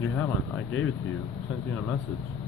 You haven't. I gave it to you. Sent you a message.